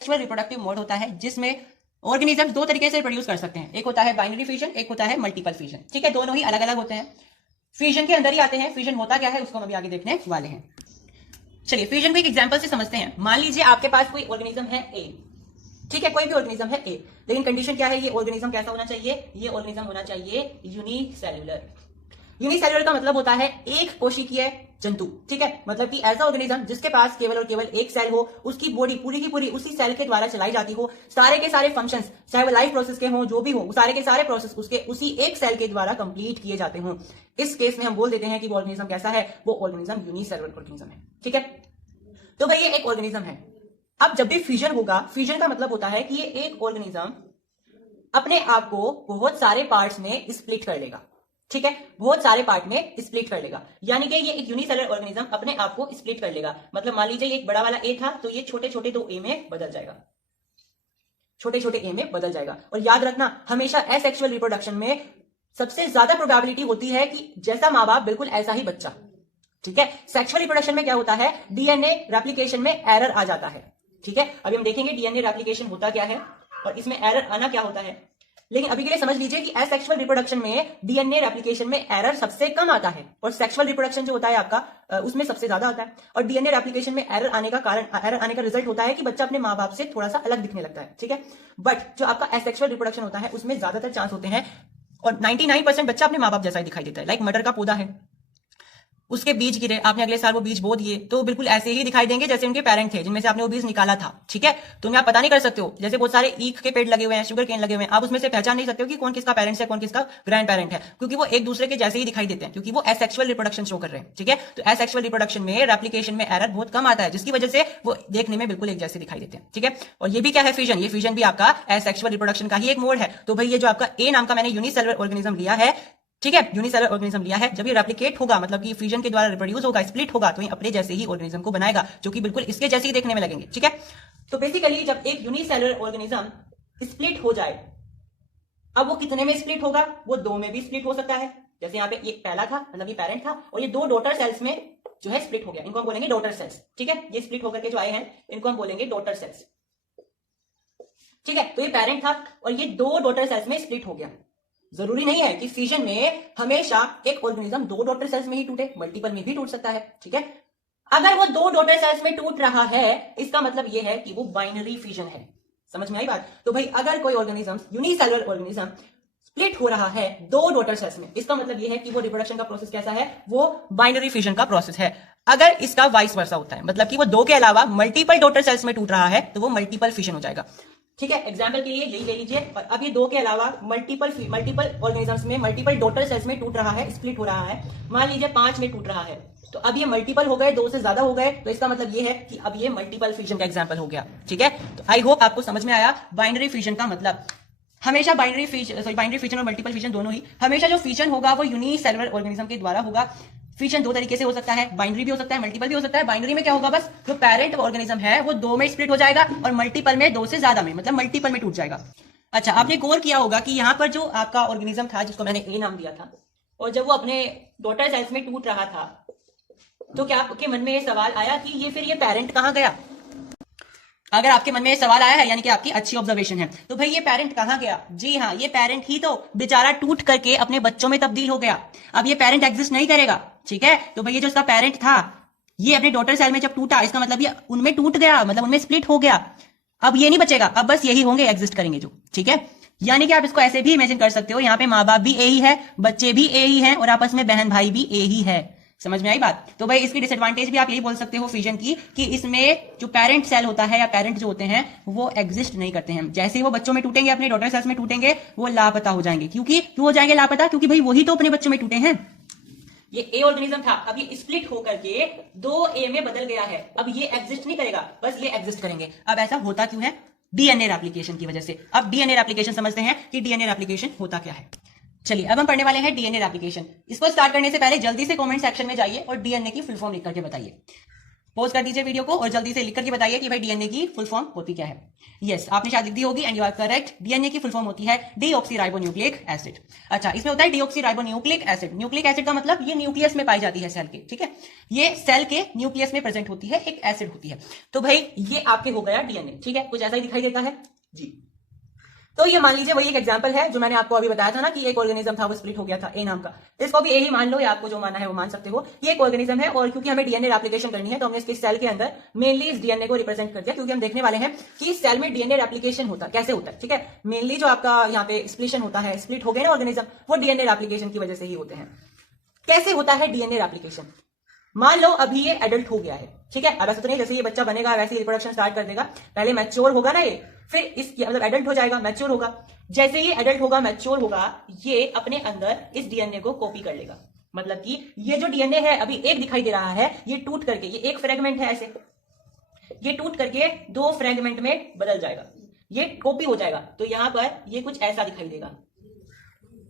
Sexual reproductive mode होता है जिसमें ऑर्गेनिज्म दो तरीके से प्रोड्यूस कर सकते हैं, एक होता है बाइनरी फ्यूजन, एक होता है मल्टीपल फ्यूजन। ठीक है, दोनों ही अलग अलग होते हैं, फ्यूजन के अंदर ही आते हैं। फ्यूजन होता क्या है उसको हम अभी आगे देखने वाले हैं। चलिए फ्यूजन को एक एग्जांपल से समझते हैं। मान लीजिए आपके पास कोई ऑर्गेनिज्म है ए, ठीक है, कोई भी ऑर्गेनिज्म है ए, लेकिन कंडीशन क्या है, ये ऑर्गेनिज्म कैसा होना चाहिए, ये ऑर्गेनिज्म होना चाहिए यूनिसेल्युलर। यूनिसेल्युलर का मतलब होता है एक कोशिकीय जंतु। ठीक है, मतलब कि ऐसा ऑर्गेनिज्म जिसके पास केवल और केवल एक सेल हो, उसकी बॉडी पूरी की पूरी उसी सेल के द्वारा चलाई जाती हो, सारे के सारे फंक्शंस चाहे वो लाइफ प्रोसेस के हों जो भी हो, सारे के सारे प्रोसेस उसके उसी एक सेल के द्वारा कंप्लीट किए जाते हों। इस केस में हम बोल देते हैं कि वो ऑर्गेनिज्म कैसा है, वो ऑर्गेनिज्म यूनिसेल्युलर ऑर्गेनिज्म है। ठीक है, तो भाई ये एक ऑर्गेनिज्म है। अब जब भी फ्यूजन होगा, फ्यूजन का मतलब होता है कि ये एक ऑर्गेनिज्म अपने आप को बहुत सारे पार्ट्स में स्प्लिट कर लेगा। ठीक है, बहुत सारे पार्ट में स्प्लिट कर लेगा, यानी कि ये एक यूनिसेलुलर ऑर्गेनिज्म अपने आप को स्प्लिट कर लेगा। मतलब मान लीजिए ये एक बड़ा वाला ए था, तो ये छोटे छोटे दो ए में बदल जाएगा, छोटे छोटे ए में बदल जाएगा। और याद रखना, हमेशा एसेक्सुअल रिप्रोडक्शन में सबसे ज्यादा प्रोबेबिलिटी होती है कि जैसा माँ बाप बिल्कुल ऐसा ही बच्चा। ठीक है, सेक्सुअल रिप्रोडक्शन में क्या होता है, डीएनए रेप्लिकेशन में एरर आ जाता है। ठीक है, अभी हम देखेंगे डीएनए रेप्लिकेशन होता क्या है और इसमें एरर आना क्या होता है। लेकिन अभी के लिए समझ लीजिए कि एसेक्सुअल रिप्रोडक्शन में डीएनए रेप्लिकेशन में एरर सबसे कम आता है और सेक्सुअल रिप्रोडक्शन जो होता है आपका उसमें सबसे ज्यादा आता है। और डीएनए रेप्लिकेशन में एरर आने का कारण, एरर आने का रिजल्ट होता है कि बच्चा अपने माँ बाप से थोड़ा सा अलग दिखने लगता है। ठीक है, बट जो आपका एसेक्सुअल रिप्रोडक्शन होता है उसमें ज्यादातर चांस होते हैं और 99% बच्चा अपने माँ बाप जैसा ही दिखाई देता है। लाइक मटर का पौधा है, उसके बीज गिरे, आपने अगले साल वो बीज बो दिए, तो बिल्कुल ऐसे ही दिखाई देंगे जैसे उनके पेरेंट थे जिनमें से आपने वो बीज निकाला था। ठीक है, तुम आप पता नहीं कर सकते हो, जैसे बहुत सारे ईख के पेड़ लगे हुए हैं, शुगर केन लगे हुए हैं, आप उसमें से पहचान नहीं सकते हो कि कौन किसका पेरेंट्स है, कौन किसका ग्रैंड पेरेंट है, क्योंकि वो एक दूसरे के जैसे ही दिखाई देते हैं, क्योंकि वो एसेक्सुअल रिप्रोडक्शन शो कर रहे हैं। ठीक है, तो एसेक्सुअल रिप्रोडक्शन में रेप्लिकेशन में एरर बहुत कम आता है, जिसकी वजह से वो देखने में बिल्कुल एक जैसे दिखाई देते हैं। ठीक है, और ये भी क्या है, फ्यूजन। ये फ्यूजन भी आपका एसेक्सुअल रिप्रोडक्शन का ही एक मोड है। तो भाई ये जो आपका ए नाम का मैंने यूनिसेलुलर ऑर्गेनिज्म लिया है, ठीक है, यूनिसेलुलर ऑर्गेनिज्म लिया है, जब ये रेप्लिकेट होगा, मतलब कि फ्यूजन के द्वारा रिप्रोड्यूस होगा, स्प्लिट होगा, तो ये अपने जैसे ही ऑर्गेनिज्म को बनाएगा जो कि बिल्कुल इसके जैसे ही देखने में लगेंगे। ठीक है, तो बेसिकली जब एक यूनिसेलुलर ऑर्गेनिज्म स्प्लिट हो जाए, अब वो कितने में स्प्लिट होगा, वो दो में भी स्प्लिट हो सकता है। जैसे यहाँ पे एक पहला था, मतलब ये पेरेंट था, और ये दो डॉटर सेल्स में जो है स्प्लिट हो गया, इनको हम बोलेंगे डॉटर सेल्स। ठीक है, ये स्प्लिट होकर के जो आए हैं इनको हम बोलेंगे डॉटर सेल्स। ठीक है, तो ये पेरेंट था और ये दो डॉटर सेल्स में स्प्लिट हो गया। जरूरी नहीं है कि फ्यूजन में हमेशा एक ऑर्गेनिज्म दो डॉटर सेल्स में ही टूटे, मल्टीपल में भी टूट सकता है। ठीक है, अगर वो दो डॉटर सेल्स में टूट रहा है, इसका मतलब ये है कि वो बाइनरी फ्यूजन है। समझ में आई बात? तो भाई अगर कोई ऑर्गेनिज्म, यूनिसेलुलर ऑर्गेनिज्म स्प्लिट हो रहा है दो डॉटर सेल्स में, इसका मतलब ये है कि वो रिप्रोडक्शन का प्रोसेस कैसा है, वो बाइनरी फ्यूजन का प्रोसेस है। अगर इसका वाइस वर्सा होता है, मतलब कि वो दो के अलावा मल्टीपल डॉटर सेल्स में टूट रहा है, तो वो मल्टीपल फ्यूजन हो जाएगा। ठीक है, एग्जाम्पल के लिए यही ले लीजिए। और अब ये दो के अलावा मल्टीपल ऑर्गेनिजम्स में, मल्टीपल डॉटर सेल्स में टूट रहा है, स्प्लिट हो रहा है। मान लीजिए 5 में टूट रहा है, तो अब ये मल्टीपल हो गए, 2 से ज्यादा हो गए, तो इसका मतलब ये है कि अब ये मल्टीपल फ्यूजन का एग्जाम्पल हो गया। ठीक है, तो आई होप आपको समझ में आया बाइनरी फ्यूजन का मतलब। हमेशा बाइनरी फ्यूजन और मल्टीपल फ्यूजन दोनों ही, हमेशा जो फ्यूजन होगा वो यूनिसेलुलर ऑर्गेनिज्म के द्वारा होगा। फ्यूजन दो तरीके से हो सकता है, बाइनरी भी हो सकता है, मल्टीपल भी हो सकता है। बाइनरी में क्या होगा, बस जो पेरेंट ऑर्गेनिज्म है वो दो में स्प्लिट हो जाएगा, और मल्टीपल में दो से ज्यादा में, मतलब मल्टीपल में टूट जाएगा। अच्छा, आपने गौर किया होगा कि यहाँ पर जो आपका ऑर्गेनिज्म था जिसको मैंने ए नाम दिया था, और जब वो अपने डॉटर सेल्स में टूट रहा था, तो क्या आपके मन में ये सवाल आया कि ये फिर ये पेरेंट कहाँ गया? अगर आपके मन में ये सवाल आया है, यानी कि आपकी अच्छी ऑब्जर्वेशन है। तो भाई ये पेरेंट कहाँ गया? जी हाँ, ये पेरेंट ही तो बेचारा टूट करके अपने बच्चों में तब्दील हो गया। अब ये पेरेंट एग्जिस्ट नहीं करेगा। ठीक है, तो भाई ये जो इसका पेरेंट था, ये अपने डॉटर सेल में जब टूटा, इसका मतलब ये उनमें टूट गया, मतलब उनमें स्प्लिट हो गया। अब ये नहीं बचेगा, अब बस यही होंगे, एग्जिस्ट करेंगे जो। ठीक है, यानी कि आप इसको ऐसे भी इमेजिन कर सकते हो, यहाँ पे माँ बाप भी ए ही है, बच्चे भी ए ही है, और आपस में बहन भाई भी ए ही है। समझ में आई बात? तो भाई इसकी डिसएडवांटेज भी आप यही बोल सकते हो फ्यूजन की, कि इसमें जो पेरेंट सेल होता है या पेरेंट जो होते हैं वो एग्जिस्ट नहीं करते हैं। जैसे ही वो बच्चों में टूटेंगे, अपने डॉटर सेल्स में टूटेंगे, वो लापता हो जाएंगे। क्यों हो जाएंगे लापता? क्योंकि भाई वही तो अपने बच्चों में टूटे हैं। ये ए ऑर्गेनिज्म था, अब ये स्प्लिट होकर के दो ए में बदल गया है। अब ये एग्जिस्ट नहीं करेगा, बस ये एग्जिस्ट करेंगे। अब ऐसा होता क्यों है? डीएनए रेप्लिकेशन की वजह से। अब डीएनए रेप्लिकेशन समझते हैं कि डीएनए रेप्लिकेशन होता क्या है। चलिए अब हम पढ़ने वाले हैं डीएनए रेप्लिकेशन। इसको स्टार्ट करने से पहले जल्दी से कमेंट सेक्शन में जाइए और डीएनए की फुल फॉर्म लिख करके बताइए। पोज कर दीजिए वीडियो को और जल्दी से लिख करके बताइए कि भाई डीएनए की फुल फॉर्म होती क्या है। यस, आपने शायद लिख दी होगी and you are correct. DNA की फुल फॉर्म होती है डीऑक्सीराइबोन्यूक्लिक एसिड। अच्छा, इसमें होता है डीऑक्सीराइबोन्यूक्लिक एसिड। न्यूक्लिक एसिड का मतलब ये न्यूक्लियस में पाई जाती है सेल के, ठीक है, ये सेल के न्यूक्लियस में प्रेजेंट होती है, एक एसिड होती है। तो भाई ये आपके हो गया डीएनए, ठीक है, कुछ ऐसा ही दिखाई देता है जी। तो ये मान लीजिए वही एक एग्जांपल है जो मैंने आपको अभी बताया था ना कि एक ऑर्गेनिज्म था वो स्प्लिट हो गया था ए नाम का, इसको भी ए ही मान लो या आपको जो मानना है वो मान सकते हो। ये एक ऑर्गेनिज्म है और क्योंकि हमें डीएनए रेप्लिकेशन करनी है तो हमने इसके सेल के अंदर मेनली इस डीएनए को रिप्रेजेंट कर दिया, क्योंकि हम देखने वाले हैं कि सेल में डीएनए रेप्लिकेशन होता कैसे होता है, ठीक है। मेनली जो आपका यहाँ पे स्प्लिशन होता है, स्प्लिट हो गए ना ऑर्गेनिज्म, वो डीएनए रेप्लिकेशन की वजह से ही होते हैं। कैसे होता है डीएनए रेप्लिकेशन? मान लो अभी ये एडल्ट हो गया है, ठीक है, अब ऐसा तो नहीं जैसे ये बच्चा बनेगा वैसे ही रिप्रोडक्शन स्टार्ट कर देगा, पहले मैच्योर होगा ना ये, फिर इसकी मतलब एडल्ट हो जाएगा, मैच्योर होगा। जैसे ही एडल्ट होगा, मैच्योर होगा, ये अपने अंदर इस डीएनए को कॉपी कर लेगा। मतलब कि ये जो डीएनए है अभी एक दिखाई दे रहा है, ये टूट करके, ये एक फ्रेगमेंट है ऐसे, ये टूट करके दो फ्रेगमेंट में बदल जाएगा, ये कॉपी हो जाएगा। तो यहां पर ये कुछ ऐसा दिखाई देगा।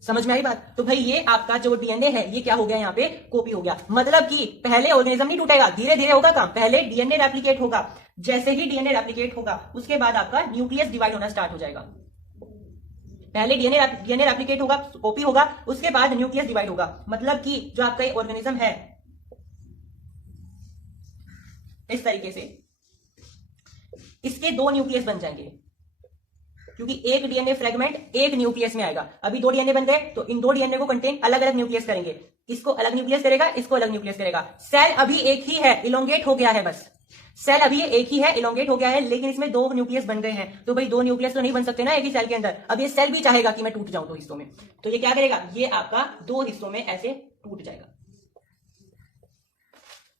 समझ में आई बात? तो भाई ये आपका जो डीएनए है ये क्या हो गया, यहाँ पे कॉपी हो गया। मतलब कि पहले ऑर्गेनिज्म नहीं टूटेगा, धीरे धीरे होगा काम। पहले डीएनए रेप्लिकेट होगा, जैसे ही डीएनए रेप्लिकेट होगा उसके बाद आपका न्यूक्लियस डिवाइड होना स्टार्ट हो जाएगा। पहले डीएनए रेप्लिकेट होगा, कॉपी होगा, उसके बाद न्यूक्लियस डिवाइड होगा। मतलब कि जो आपका ये ऑर्गेनिज्म है इस तरीके से इसके दो न्यूक्लियस बन जाएंगे, क्योंकि एक डीएनए फ्रेगमेंट एक न्यूक्लियस में आएगा। अभी दो डीएनए बन गए तो इन दो डीएनए को कंटेन अलग अलग न्यूक्लियस करेंगे, इसको अलग न्यूक्लियस करेगा, इसको अलग न्यूक्लियस करेगा। सेल अभी एक ही है, इलोंगेट हो गया है, बस सेल अभी एक ही है, इलोंगेट हो गया है, लेकिन इसमें दो न्यूक्लियस बन गए हैं। तो भाई दो न्यूक्लियस तो नहीं बन सकते ना एक ही सेल के अंदर। अब ये सेल भी चाहेगा कि मैं टूट जाऊं दो हिस्सों में, तो ये क्या करेगा, ये आपका दो हिस्सों में ऐसे टूट जाएगा।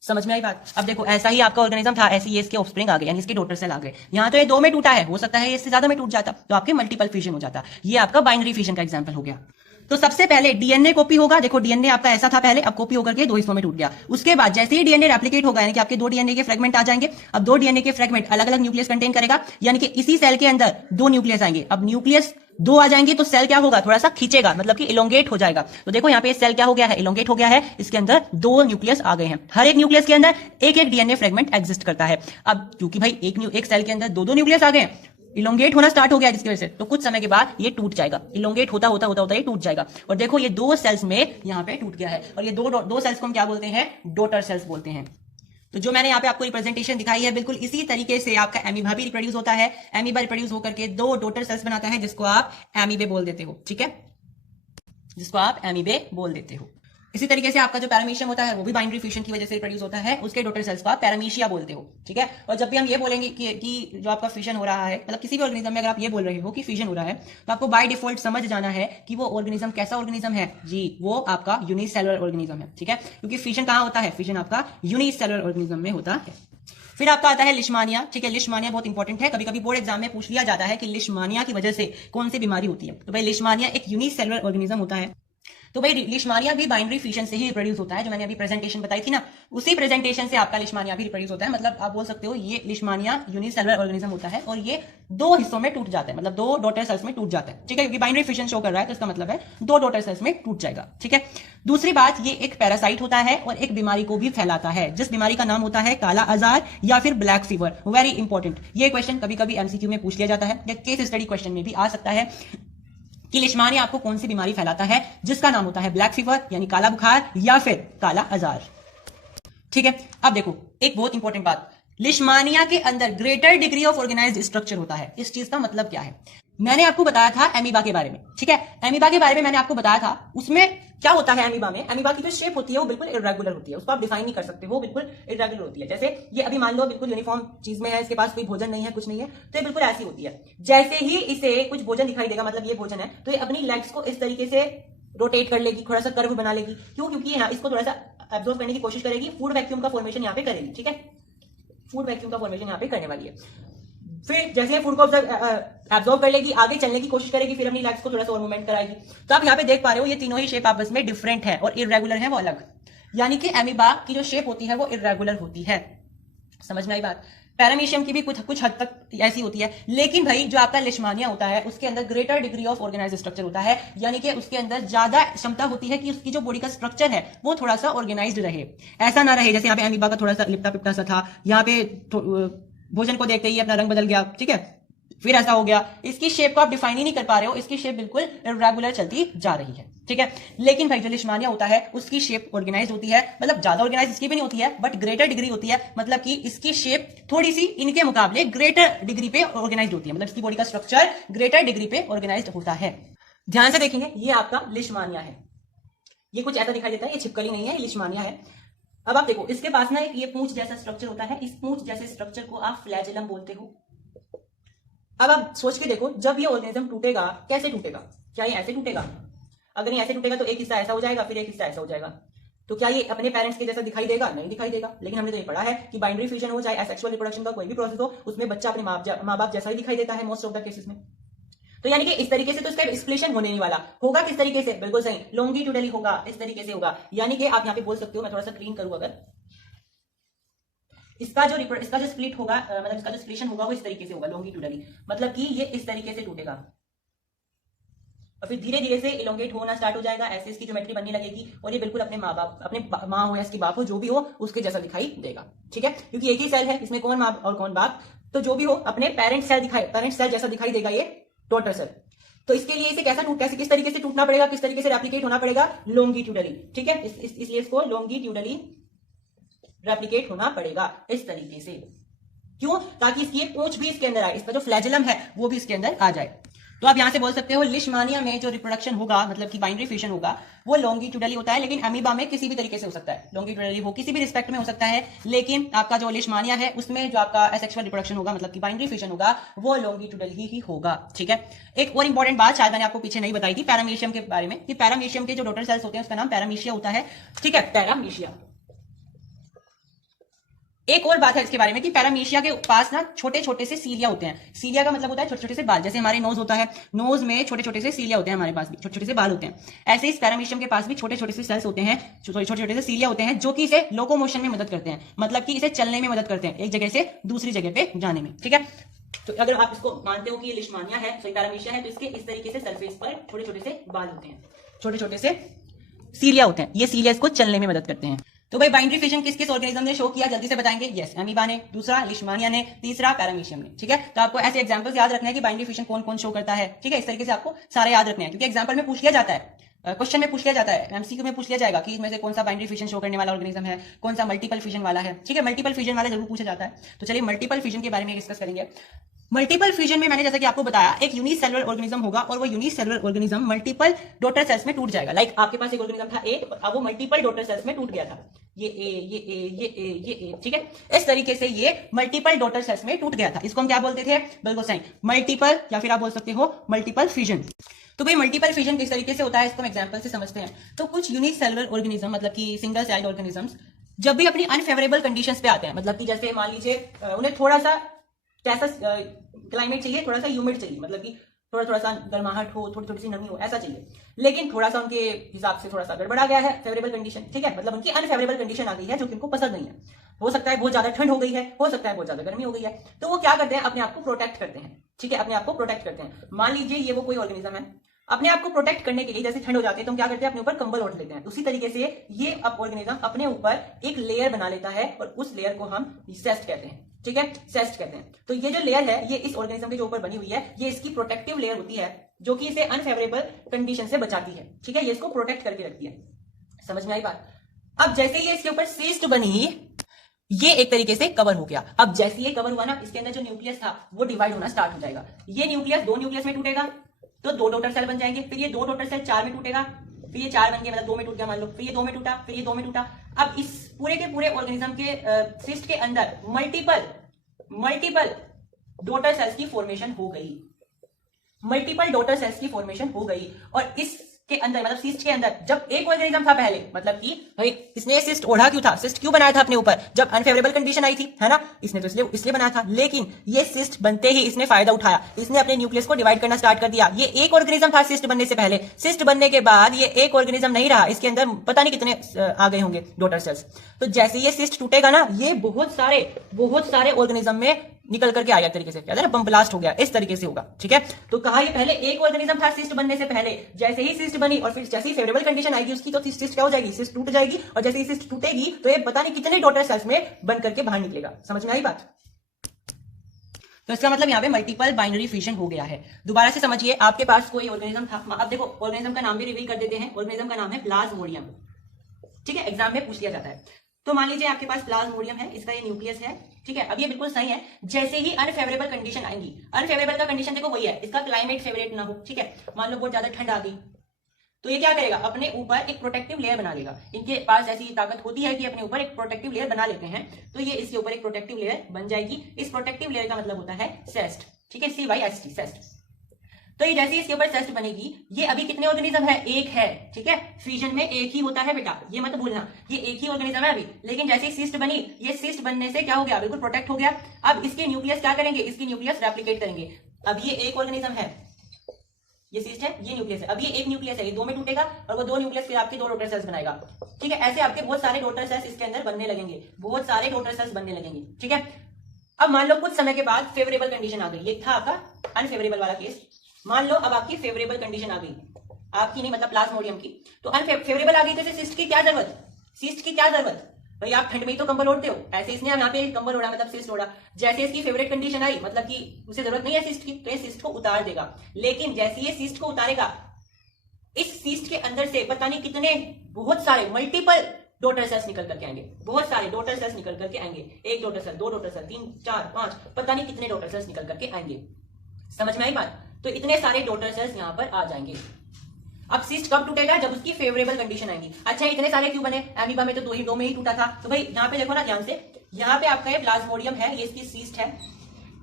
समझ में आई बात? अब देखो ऐसा ही आपका ऑर्गेनिज्म था, ऐसे ये इसके ऑफस्प्रिंग आ गए, यानी इसके डॉटर सेल आ गए। यहाँ तो ये दो में टूटा है, हो सकता है इससे ज्यादा में टूट जाता, तो आपके मल्टीपल फिजन हो जाता। ये आपका बाइनरी फिजन का एग्जांपल हो गया। तो सबसे पहले डीएनए कॉपी होगा, देखो डीएनए आपका ऐसा था पहले, अब कॉपी होकर के दो हिस्सों में टूट गया। उसके बाद जैसे ही डीएनए रेप्लिकेट होगा, यानी कि आपके दो डीएनए के फ्रेगमेंट आ जाएंगे। अब दो डीएनए के फ्रेगमेंट अलग अलग न्यूक्लियस कंटेन करेगा, यानी कि इसी सेल के अंदर दो न्यूक्लियस आएंगे। अब न्यूक्लियस दो आ जाएंगे तो सेल क्या होगा, थोड़ा सा खींचेगा, मतलब कि इलोंगेट हो जाएगा। तो देखो यहाँ पे सेल क्या हो गया है, इलोंगेट हो गया है, इसके अंदर दो न्यूक्लियस आ गए हैं। हर एक न्यूक्लियस के अंदर एक एक डीएनए फ्रेगमेंट एग्जिस्ट करता है। अब क्योंकि भाई एक सेल के अंदर दो दो न्यूक्लियस आ गए, इलोंगेट होना स्टार्ट हो गया, जिसकी वजह से तो कुछ समय के बाद ये टूट जाएगा। इलोंगेट होता होता होता होता ये टूट जाएगा। और देखो ये दो सेल्स में यहाँ पे टूट गया है, और ये दो सेल्स को हम क्या बोलते हैं, डॉटर सेल्स बोलते हैं। तो जो मैंने यहाँ पे आपको रिप्रेजेंटेशन दिखाई है, बिल्कुल इसी तरीके से आपका एमीबा भी रिप्रोड्यूस होता है। एमीबा रिप्रोड्यूस होकर के दो डॉटर सेल्स बनाता है, जिसको आप एमीबे बोल देते हो, ठीक है, जिसको आप एमीबे बोल देते हो। इसी तरीके से आपका जो पैरामीशियम होता है वो भी बाइनरी फ्यूजन की वजह से प्रोड्यूस होता है, उसके डॉटर सेल्स को आप पैरामीशिया बोलते हो, ठीक है। और जब भी हम ये बोलेंगे कि जो आपका फ्यूजन हो रहा है, मतलब किसी भी ऑर्गेनिज्म में अगर आप ये बोल रहे हो कि फ्यूजन हो रहा है, तो आपको बाय डिफॉल्ट समझ जाना है कि वो ऑर्गेनिज्म कैसा ऑर्गेनिज्म है जी, वो आपका यूनिसेलुलर ऑर्गेनिज्म है, ठीक है। क्योंकि फ्यूजन कहाँ होता है, फ्यूजन आपका यूनिसेलुलर ऑर्गेनिज्म में होता है। फिर आपका आता है लिशमानिया, ठीक है। लिशमानिया बहुत इंपॉर्टेंट है, कभी कभी बोर्ड एग्जाम में पूछ लिया जाता है कि लिशमानिया की वजह से कौन सी बीमारी होती है। तो भाई लिशमानिया एक यूनिसेलुलर ऑर्गेनिज्म होता है। तो भाई लिशमानिया भी बाइनरी फिजन से ही रिप्रोड्यूस होता है, जो मैंने अभी प्रेजेंटेशन बताई थी ना, उसी प्रेजेंटेशन से आपका लिशमानिया भी रिप्रोड्यूस होता है। मतलब आप बोल सकते हो ये लिशमानिया यूनिसेलुलर ऑर्गेनिज्म होता है, और ये दो हिस्सों में टूट जाता है, मतलब दो डॉटर सेल्स में टूट जाता है, ठीक है। क्योंकि बाइनरी फिजन शो कर रहा है तो इसका मतलब है दो डॉटर सेल्स में टूट जाएगा, ठीक है। दूसरी बात, ये एक पैरासाइट होता है और एक बीमारी को भी फैलाता है, जिस बीमारी का नाम होता है काला आजार या फिर ब्लैक फीवर। वेरी इंपॉर्टेंट, ये क्वेश्चन कभी कभी एमसीक्यू में पूछ लिया जाता है, या केस स्टडी क्वेश्चन में भी आ सकता है कि लिशमानिया आपको कौन सी बीमारी फैलाता है, जिसका नाम होता है ब्लैक फीवर यानी काला बुखार या फिर काला आजार, ठीक है। अब देखो एक बहुत इंपॉर्टेंट बात, लिशमानिया के अंदर greater degree of organised structure होता है। इस चीज का मतलब क्या है, मैंने आपको बताया था एमीबा के बारे में, ठीक है। एमीबा के बारे में मैंने आपको बताया था, उसमें क्या होता है एमीबा में, एमीबा की जो शेप होती है वो बिल्कुल इरेगुलर होती है, उसको आप डिफाइन नहीं कर सकते, वो बिल्कुल इरेगुलर होती है। जैसे ये अभी मान लो बिल्कुल यूनिफॉर्म चीज में है, इसके पास कोई भोजन नहीं है, कुछ नहीं है, तो ये बिल्कुल ऐसी होती है। जैसे ही इसे कुछ भोजन दिखाई देगा, मतलब ये भोजन है, तो ये अपनी लेग्स को इस तरीके से रोटेट कर लेगी, थोड़ा सा कर्व बना लेगी। क्यों? क्योंकि यहाँ इसको थोड़ा सा एब्जॉर्ब करने की कोशिश करेगी, फूड वैक्यूम का फॉर्मेशन यहाँ पे करेगी, ठीक है। फूड वैक्यूम का फॉर्मेशन यहाँ पे करने वाली है। फिर जैसे फूड को एब्जॉर्ब कर लेगी, आगे चलने की कोशिश करेगी, फिर अपनी लेग्स को थोड़ा सा और मूवमेंट कराएगी। तो आप यहाँ पे देख पा रहे हो ये तीनों ही शेप आपस में डिफरेंट है और इरेगुलर है वो अलग, यानी कि एमीबा की जो शेप होती है वो इरेगुलर होती है। समझ में आई बात? पैरामीशियम की भी कुछ हद तक ऐसी होती है, लेकिन भाई जो आपका लिशमानिया होता है उसके अंदर greater degree of organise structure होता है, यानी कि उसके अंदर ज्यादा क्षमता होती है कि उसकी जो बॉडी का स्ट्रक्चर है वो थोड़ा सा ऑर्गेनाइज्ड रहे, ऐसा ना रहे जैसे यहाँ पे अमीबा का थोड़ा सा लिपटा पिपटा सा था, यहाँ पे भोजन को देखते ही अपना रंग बदल गया, ठीक है, फिर ऐसा हो गया। इसकी शेप को आप डिफाइन ही नहीं कर पा रहे हो, इसकी शेप बिल्कुल इरेगुलर चलती जा रही है, ठीक है। लेकिन भाई जो लिशमानिया होता है उसकी शेप ऑर्गेनाइज होती है, मतलब ज्यादा ऑर्गेनाइज इसकी भी नहीं होती है बट ग्रेटर डिग्री होती है, मतलब कि इसकी शेप थोड़ी सी इनके मुकाबले ग्रेटर डिग्री पे ऑर्गेनाइज होती है, मतलब इसकी बॉडी का स्ट्रक्चर ग्रेटर डिग्री पे ऑर्गेनाइज होता है। ध्यान से देखेंगे, ये आपका लिशमानिया है, ये कुछ ऐसा दिखाई देता है, ये छिपकली नहीं है, ये लिशमानिया है। अब आप देखो इसके पास ना एक ये पूंछ जैसा स्ट्रक्चर होता है, इस पूंछ जैसे स्ट्रक्चर को आप फ्लैजेलम बोलते हो। अब आप सोच के देखो, जब ये ऑर्गेनिज्म टूटेगा कैसे टूटेगा, क्या ये ऐसे टूटेगा? अगर ये ऐसे टूटेगा तो एक हिस्सा ऐसा हो जाएगा, फिर एक हिस्सा ऐसा हो जाएगा, तो क्या ये अपने पेरेंट्स के जैसा दिखाई देगा? नहीं दिखाई देगा। लेकिन हमने तो ये पढ़ा है कि बाइनरी फ्यूजन हो, चाहे एसेक्सुअल रिप्रोडक्शन का कोई भी प्रोसेस हो, उसमें बच्चा अपने माँ बाप जैसा ही दिखाई देता है मोस्ट ऑफ द केसेस में। तो यानी कि इस तरीके से तो इसका स्प्लिशन होने नहीं वाला। होगा किस तरीके से? बिल्कुल सही, लॉन्गिट्यूडली होगा, इस तरीके से होगा। यानी कि आप यहाँ पे बोल सकते हो, मैं थोड़ा सा क्लीन करूं, अगर इसका जो स्प्लिट होगा, मतलब इसका जो स्प्लिशन होगा वो इस तरीके से होगा, लॉन्गिट्यूडली, मतलब कि ये इस तरीके से टूटेगा और फिर धीरे धीरे से इलोंगेट होना स्टार्ट हो जाएगा, ऐसे इसकी ज्योमेट्री बनने लगेगी और ये बिल्कुल अपने माँ हो या इसकी बाप हो, जो भी हो उसके जैसा दिखाई देगा, ठीक है। क्योंकि एक ही सेल है, इसमें कौन माँ और कौन बाप, तो जो भी हो अपने पेरेंट सेल जैसा दिखाई देगा ये डॉटर सेल। तो इसके लिए इसे किस तरीके से टूटना पड़ेगा, किस तरीके से रेप्लिकेट होना पड़ेगा? लॉन्गिट्यूडली, ठीक है। इसलिए इसको लॉन्गिट्यूडली रेप्लिकेट होना पड़ेगा इस तरीके से। क्यों? ताकि इसकी पूंछ भी इसके अंदर आए, इसका जो फ्लैजेलम है वो भी इसके अंदर आ जाए। तो आप यहां से बोल सकते हो लिशमानिया में जो रिप्रोडक्शन होगा, मतलब कि बाइनरी फ्यूजन होगा, वो लॉन्गिट्यूडली होता है, लेकिन अमीबा में किसी भी तरीके से हो सकता है। लॉन्गिट्यूडली वो किसी भी रिस्पेक्ट में हो सकता है, लेकिन आपका जो लिशमानिया है उसमें जो आपका एसेक्सुअल रिप्रोडक्शन होगा, मतलब कि बाइनरी फ्यूजन होगा, वो लॉन्गिट्यूडली ही होगा, ठीक है। एक और इंपॉर्टेंट बात शायद मैंने आपको पीछे नहीं बताई थी पैरामीशियम के बारे में, कि पैरामीशियम के जो डॉटर सेल्स होते हैं उसका नाम पैरामीशिया होता है, ठीक है, पैरामीशिया। एक और बात है इसके बारे में कि पैरामीशिया के पास ना छोटे छोटे से सीलिया होते हैं। सीलिया का मतलब होता है छोटे छोटे से बाल, जैसे हमारे नोज होता है, नोज में छोटे छोटे से सीलिया होते हैं, हमारे पास भी छोटे छोटे से बाल होते हैं। ऐसे इस पैरामीशियम के पास भी छोटे छोटे से सेल्स होते हैं, छोटे छोटे से सीलिया होते हैं, जो कि इसे लोकोमोशन में मदद करते हैं, मतलब कि इसे चलने में मदद करते हैं, एक जगह से दूसरी जगह पे जाने में, ठीक है। तो अगर आप इसको मानते हो कि ये लिशमानिया है, सॉरी पैरामीशिया है, तो इसके इस तरीके से सरफेस पर छोटे छोटे से बाल होते हैं, छोटे छोटे से सीलिया होते हैं, ये सीलिया इसको चलने में मदद करते हैं। तो भाई बाइनरी फ्यूजन किस किस ऑर्गेनिज्म ने शो किया, जल्दी से बताएंगे? यस, अमीबा ने, दूसरा लिशमानिया ने, तीसरा पैरामीशियम ने, ठीक है। तो आपको ऐसे एग्जांपल्स याद रखना है कि बाइनरी फ्यूजन कौन कौन शो करता है, ठीक है। इस तरीके से आपको सारे याद रखने हैं, क्योंकि एग्जांपल में पूछ लिया जाता है, क्वेश्चन में पूछ लिया जाता है, एमसीक्यू में पूछ लिया जाएगा कि इसमें से कौन सा बाइनरी फ्यूजन शो करने वाला ऑर्गेनिज्म है, कौन सा मल्टीपल फ्यूजन वाला है, ठीक है। मल्टीपल फ्यूजन वाला जरूर पूछा जाता है। तो चलिए मल्टीपल फ्यूजन के बारे में डिस्कस करेंगे। मल्टीपल फ्यूजन में मैंने जैसा कि आपको बताया, एक यूनिसेलुलर ऑर्गेनिज्म होगा और वो unicellular organism multiple daughter cells में टूट जाएगा। लाइक आपके पास एक ऑर्गेनिज्म था ए, अब वो मल्टीपल डॉटर सेल्स में टूट गया था, ये ए, ये ए, ये ए, ये ए, ठीक है। इस तरीके से ये मल्टीपल डॉटर सेल्स में टूट गया था। इसको हम क्या बोलते थे? बिल्कुल सही, मल्टीपल, या फिर आप बोल सकते हो मल्टीपल फ्यूजन। तो भाई मल्टीपल फ्यूजन किस तरीके से होता है इसको हम एग्जांपल से समझते हैं। तो कुछ यूनिसेलुलर ऑर्गेनिज्म, मतलब कि सिंगल सेल्ड ऑर्गेनिजम्स, जब भी अपनी अनफेवरेबल कंडीशंस पे आते हैं, मतलब कि जैसे मान लीजिए उन्हें थोड़ा सा कैसा क्लाइमेट चाहिए, थोड़ा सा ह्यूमिड चाहिए, मतलब कि थोड़ा सा गर्माहट हो, थोड़ी थोड़ी सी नमी हो, ऐसा चाहिए, लेकिन थोड़ा सा उनके हिसाब से थोड़ा सा गड़बड़ा गया है फेवरेबल कंडीशन, ठीक है, मतलब उनकी अनफेवरेबल कंडीशन आ गई है जो कि उनको पसंद नहीं है। हो सकता है बहुत ज्यादा ठंड हो गई है, हो सकता है बहुत ज्यादा गर्मी हो गई है, तो वो क्या करते हैं? अपने आप को प्रोटेक्ट करते हैं, ठीक है, अपने आप को प्रोटेक्ट करते हैं। मान लीजिए ये वो कोई ऑर्गेनिज्म है, अपने आप को प्रोटेक्ट करने के लिए जैसे ठंड हो जाती है तो हम क्या करते हैं? अपने ऊपर कंबल ओढ़ लेते हैं। उसी तरीके से ये ऑर्गेनिज्म अपने ऊपर एक लेयर बना लेता है और उस लेयर को हम सेस्ट कहते हैं, ठीक है, सेस्ट कहते हैं। तो ये जो लेयर है ये इस ऑर्गेनिज्म के जो ऊपर बनी हुई है, ये इसकी प्रोटेक्टिव लेयर होती है, जो कि इसे अनफेवरेबल कंडीशन से बचाती है, ठीक है, ये इसको प्रोटेक्ट करके रखती है। समझ में आई बात? अब जैसे ये इसके ऊपर सिस्ट बनी, ये एक तरीके से कवर हो गया। अब जैसे ये कवर हुआ ना, इसके अंदर जो न्यूक्लियस था वो डिवाइड होना स्टार्ट हो जाएगा। ये न्यूक्लियस दो न्यूक्लियस में टूटेगा तो दो डॉटर सेल बन जाएंगे, फिर ये दो डॉटर सेल चार में टूटेगा, फिर ये चार बन गया, मतलब दो में टूट गया मान लो, फिर ये दो में टूटा, फिर ये दो में टूटा। अब इस पूरे के पूरे ऑर्गेनिज्म के सिस्ट के अंदर मल्टीपल डॉटर सेल्स की फॉर्मेशन हो गई, मल्टीपल डॉटर सेल्स की फॉर्मेशन हो गई। और इस के अंदर, मतलब सिस्ट के अंदर जब एक ऑर्गेनिज्म था पहले, मतलब कि भाई इसने सिस्ट ओढ़ा क्यों था, सिस्ट क्यों बनाया था अपने ऊपर, जब अनफेवरेबल कंडीशन आई थी, है ना, इसने तो इसलिए बनाया था। लेकिन ये सिस्ट बनते ही इसने फायदा उठाया, इसने अपने न्यूक्लियस को डिवाइड करना स्टार्ट कर दिया। ये एक ऑर्गेनिज्म था सिस्ट बनने से पहले, सिस्ट बनने के बाद ये एक ऑर्गेनिज्म नहीं रहा, इसके अंदर पता नहीं कितने आ गए होंगे डॉटर सेल्स। तो जैसे ये सिस्ट टूटेगा ना, ये बहुत सारे ऑर्गेनिज्म में निकल करके आया, तरीके से कहते हैं ना, बम ब्लास्ट हो गया, इस तरीके से होगा, ठीक है। तो कहा ये पहले एक ऑर्गेनिज्म था सिस्ट बनने से पहले, जैसे ही सिस्ट बनी और फिर जैसे ही फेवरेबल कंडीशन आएगी उसकी, तो सिस्ट क्या हो जाएगी, सिस्ट टूट जाएगी, और जैसे ही सिस्ट टूटेगी तो ये पता नहीं कितने डॉटर सेल्स में बन करके बाहर निकलेगा। समझ में आई बात? तो इसका मतलब यहाँ पे मल्टीपल बाइनरी फिशन हो गया है। दोबारा से समझिए, आपके पास कोई ऑर्गेनिज्म था, अब देखो ऑर्गेनिज्म का नाम भी रिवील कर देते हैं, ऑर्गेनिज्म का नाम है प्लाज्मोडियम, ठीक है, एग्जाम में पूछ लिया जाता है। तो मान लीजिए आपके पास प्लाज्मोडियम है, इसका ये न्यूक्लियस है, ठीक है। अब ये बिल्कुल सही है, जैसे ही अनफेवरेबल कंडीशन आएंगी, अनफेवरेबल का कंडीशन देखो वही है, इसका क्लाइमेट फेवरेट ना हो, ठीक है, मान लो बहुत ज्यादा ठंड आ गई, तो ये क्या करेगा, अपने ऊपर एक प्रोटेक्टिव लेयर बना लेगा। इनके पास ऐसी ताकत होती है कि अपने ऊपर एक प्रोटेक्टिव लेयर बना लेते हैं, तो ये इसके ऊपर एक प्रोटेक्टिव लेयर बन जाएगी। इस प्रोटेक्टिव लेयर का मतलब होता है सेस्ट, ठीक है, CYST, सेस्ट। तो ये जैसे इसके ऊपर सेस्ट बनेगी, ये अभी कितने ऑर्गेनिज्म है, एक है, ठीक है, फ्यूजन में एक ही होता है बेटा, ये मत भूलना, ये एक ही ऑर्गेनिज्म है अभी। लेकिन जैसे ही सिस्ट बनी, ये सिस्ट बनने से क्या हो गया, बिल्कुल प्रोटेक्ट हो गया। अब इसके न्यूक्लियस क्या करेंगे, इसकी न्यूक्लियस रेप्लिकेट करेंगे। अब ये एक ऑर्गेनिज्म है, ये सिस्ट है, ये न्यूक्लियस है, अब ये एक न्यूक्लियस है, ये दो में टूटेगा और वो दो न्यूक्लियस फिर आपके दो डॉटर सेल्स बनाएगा, ठीक है। ऐसे आपके बहुत सारे डॉटर सेल्स इसके अंदर बनने लगेंगे, बहुत सारे डॉटर सेल्स बनने लगेंगे, ठीक है। अब मान लो कुछ समय के बाद फेवरेबल कंडीशन आ गई, ये था आपका अनफेवरेबल वाला केस, मान लो अब आपकी फेवरेबल कंडीशन आ गई, आपकी नहीं मतलब प्लाज्मोडियम की, तो अनफेवरेबल आ गई, तो सिस्ट की क्या जरूरत, सिस्ट की क्या जरूरत, भाई आप ठंड में ही तो कंबल ओढ़ते हो, ऐसे इसने यहाँ पे कंबल ओढ़ा मतलब सिस्ट ओढ़ा, जैसे इसकी फेवरेट कंडीशन आई, मतलब कि उसे जरूरत नहीं है सिस्ट की, तो ये सिस्ट को उतार देगा। लेकिन जैसे ये सिस्ट को उतारेगा, इस सिस्ट के अंदर से पता नहीं कितने, बहुत सारे मल्टीपल डॉटर सेल्स निकल करके आएंगे, बहुत सारे डॉटर सेल्स निकल करके आएंगे, एक डॉटर सेल, दो डॉटर सेल, 3 4 5, पता नहीं कितने डॉटर सेल्स निकल करके आएंगे। समझ में आई बात? तो इतने सारे डॉटर सेल्स यहाँ पर आ जाएंगे। अब सिस्ट कब टूटेगा, जब उसकी फेवरेबल कंडीशन आएगी। अच्छा इतने सारे क्यों बने, एमीबा में तो दो में ही टूटा था, तो भाई यहाँ पे देखो ना ध्यान से, यहाँ पे आपका ये प्लाज्मोडियम है, ये इसकी सिस्ट है,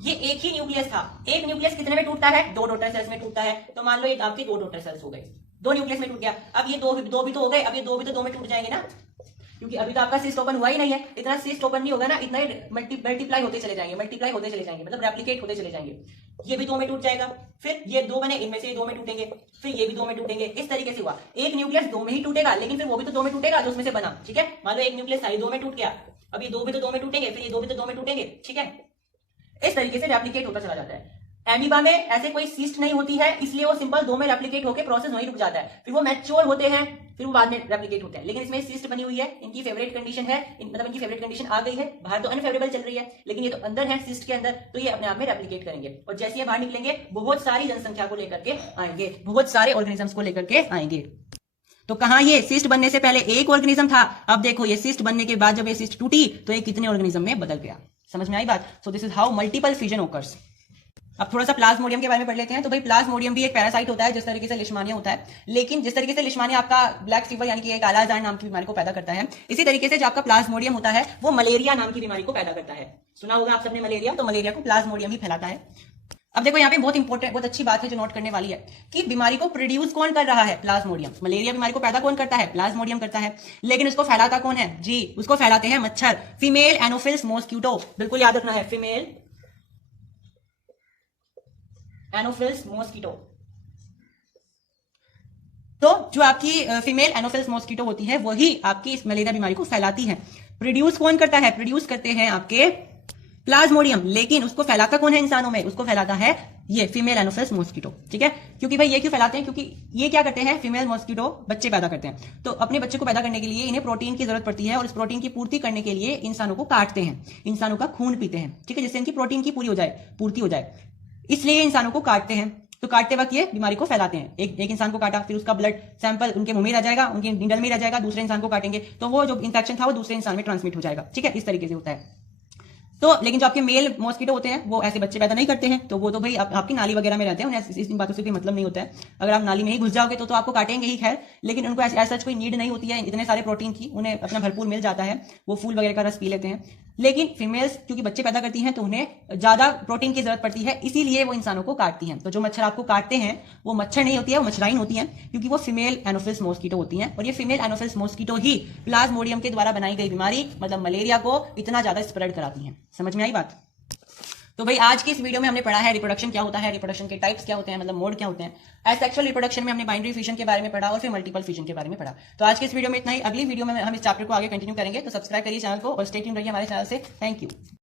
ये एक ही न्यूक्लियस था, एक न्यूक्लियस कितने में टूटता है, दो डॉटर सेल्स में टूटता है। तो मान लो ये आपके दो डॉटर सेल्स हो गए, दो न्यूक्लियस में टूट गया। अब ये दो भी तो हो गए, अब ये दो भी तो दो में टूट जाएंगे ना, क्योंकि अभी तो आपका सिस्ट ओपन हुआ ही नहीं है। इतना सिस्ट ओपन नहीं होगा ना, इतना ही मल्टीप्लाई होते चले जाएंगे, मतलब रेप्लिकेट होते चले जाएंगे। ये भी दो में टूट जाएगा, फिर ये दो बने, इनमें से ये दो में टूटेंगे, फिर ये भी दो में टूटेंगे, इस तरीके से हुआ। एक न्यूक्लियस दो में ही टूटेगा, लेकिन फिर वो भी तो दो में टूटेगा जो उसमें से बना, ठीक है। मान लो एक न्यूक्लियस था, ये दो में टूट गया, अब ये दो भी तो दो में टूटेंगे, फिर ये दो भी तो दो में टूटेंगे, ठीक है। इस तरीके से रेप्लिकेट होता चला जाता है। एमीबा में ऐसे कोई सिस्ट नहीं होती है, इसलिए वो सिंपल दो में रेप्लिकेट होकर प्रोसेस वहीं रुक जाता है, फिर वो मैच्योर होते हैं, फिर वो बाद में रेप्लिकेट होते हैं। लेकिन इसमें सिस्ट बनी हुई है, इनकी फेवरेट कंडीशन है, मतलब इनकी फेवरेट कंडीशन आ गई है, बाहर तो अनफेवरेबल चल रही है, लेकिन ये तो अंदर है सिस्ट के अंदर, तो ये अपने आप में रेप्लिकेट करेंगे। और जैसे ये बाहर निकलेंगे, बहुत सारी जनसंख्या को लेकर के आएंगे, बहुत सारे ऑर्गेनिजम्स को लेकर के आएंगे। तो कहा ये सिस्ट बनने से पहले एक ऑर्गेनिज्म था, अब देखो ये सिस्ट बनने के बाद जब ये सिस्ट टूटी तो ये कितने ऑर्गेनिज्म में बदल गया। समझ में आई बात? So this is how multiple fusion occurs. अब थोड़ा सा प्लाज्मोडियम के बारे में पढ़ लेते हैं। तो भाई प्लाज्मोडियम भी एक पैरासाइट होता है, जिस तरीके से लिशमानिया होता है, लेकिन जिस तरीके से लिशमानिया आपका ब्लैक फीवर यानी कि एक कालाजार नाम की बीमारी को पैदा करता है, इसी तरीके से जो आपका प्लाज्मोडियम होता है वो मलेरिया नाम की बीमारी को पैदा करता है। सुना होगा आप सबने मलेरिया, तो मलेरिया को प्लाज्मोडियम ही फैलाता है। अब देखो यहाँ पे बहुत इंपॉर्टेंट, बहुत अच्छी बात है जो नोट करने वाली है कि बीमारी को प्रोड्यूस कौन कर रहा है, प्लाज्मोडियम। मलेरिया बीमारी को पैदा कौन करता है, प्लाज्मोडियम करता है, लेकिन उसको फैलाता कौन है जी, उसको फैलाते हैं मच्छर, फीमेल एनोफिल्स मॉस्किटो। बिल्कुल याद रखना है, फीमेल एनोफिल्स मॉस्किटो। तो जो आपकी फीमेल एनोफिल्स मॉस्किटो होती है वही आपकी इस मलेरिया बीमारी को फैलाती है। प्रोड्यूस कौन करता है, प्रोड्यूस करते हैं आपके प्लाज्मोडियम, लेकिन उसको फैलाता कौन है इंसानों में, उसको फैलाता है ये फीमेल एनोफिल्स मॉस्किटो, ठीक है। क्योंकि भाई ये क्यों फैलाते हैं, क्योंकि ये क्या करते हैं, फीमेल मॉस्किटो बच्चे पैदा करते हैं, तो अपने बच्चे को पैदा करने के लिए इन्हें प्रोटीन की जरूरत पड़ती है, और इस प्रोटीन की पूर्ति करने के लिए इंसानों को काटते हैं, इंसानों का खून पीते हैं, ठीक है, जिससे इनकी प्रोटीन की पूर्ति हो जाए, इसलिए इंसानों को काटते हैं। तो काटते वक्त ये बीमारी को फैलाते हैं। एक इंसान को काटा, फिर उसका ब्लड सैंपल उनके मुंह में रह जाएगा, उनके निडल में रह जाएगा, दूसरे इंसान को काटेंगे तो वो जो इन्फेक्शन था वो दूसरे इंसान में ट्रांसमिट हो जाएगा, ठीक है, इस तरीके से होता है। तो लेकिन जो आपके मेल मॉस्किटो होते हैं वो ऐसे बच्चे पैदा नहीं करते हैं, तो वो तो भाई आपकी नाली वगैरह में रहते हैं, उन्हें इन बातों से कोई मतलब नहीं होता है। अगर आप नाली में ही घुस जाओगे तो आपको काटेंगे ही, खैर, लेकिन उनको ऐसा कोई नीड नहीं होती है इतने सारे प्रोटीन की, उन्हें अपना भरपूर मिल जाता है, वो फूल वगैरह का रस पी लेते हैं। लेकिन फीमेल्स क्योंकि बच्चे पैदा करती हैं तो उन्हें ज्यादा प्रोटीन की जरूरत पड़ती है, इसीलिए वो इंसानों को काटती हैं। तो जो मच्छर आपको काटते हैं वो मच्छर नहीं होती है, वो मच्छराइन होती हैं, क्योंकि वो फीमेल एनोफिल्स मॉस्किटो होती हैं। और ये फीमेल एनोफिल्स मॉस्किटो ही प्लाज्मोडियम के द्वारा बनाई गई बीमारी मतलब मलेरिया को इतना ज्यादा स्प्रेड कराती हैं। समझ में आई बात? तो भाई आज की इस वीडियो में हमने पढ़ा है रिप्रोडक्शन क्या होता है, रिप्रोडक्शन के टाइप्स क्या होते हैं, मतलब मोड क्या होते हैं। एसेक्सुअल रिप्रोडक्शन में हमने बाइनरी फिशन के बारे में पढ़ा और फिर मल्टीपल फिशन के बारे में पढ़ा। तो आज के इस वीडियो में इतना ही। अगली वीडियो में हम इस चैप्टर को आगे कंटिन्यू करेंगे, तो सब्सक्राइब करिए चैनल को और स्टे ट्यून्ड रहिए हमारे चैनल से। Thank you.